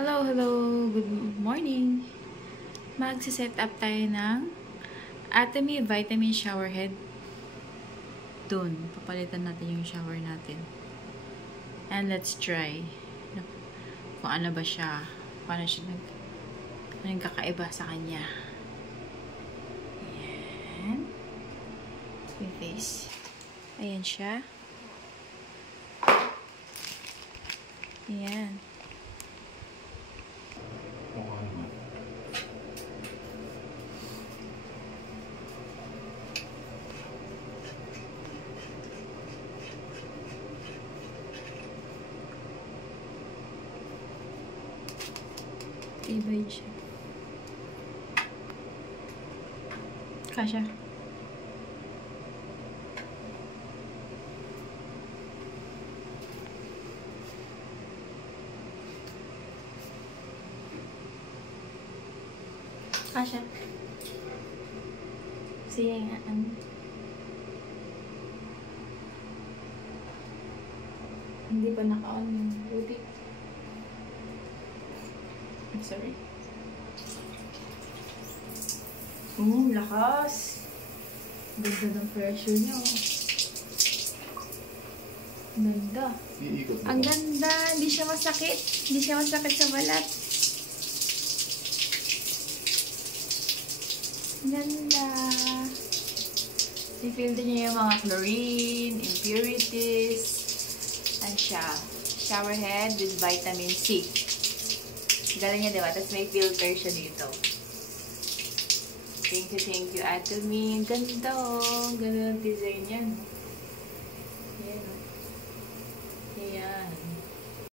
Hello, hello! Good morning! Magsiset up tayo ng Atomy Vitamin Shower Head. Dun, papalitan natin yung shower natin. And let's try kung ano ba siya. Paano siya anong kakaiba sa kanya. Ayan. Yung face. Ayan siya. Ayan. Iba yun siya. Kasha. Kasha. Sige nga. Hindi pa naka-on yung bluetooth. I'm sorry. Lakas. Ganda ng pressure niya. Ganda. Ang ganda. Hindi siya masakit. Hindi siya masakit sa balat. Ganda. I-filter niya yung mga chlorine, impurities. Ano siya? Shower head with vitamin C. Galing niya, diba? Tapos may filter siya dito. Thank you, Atomy. Ganda, oh. Ganda ng design yan. Ayan, oh. Ayan.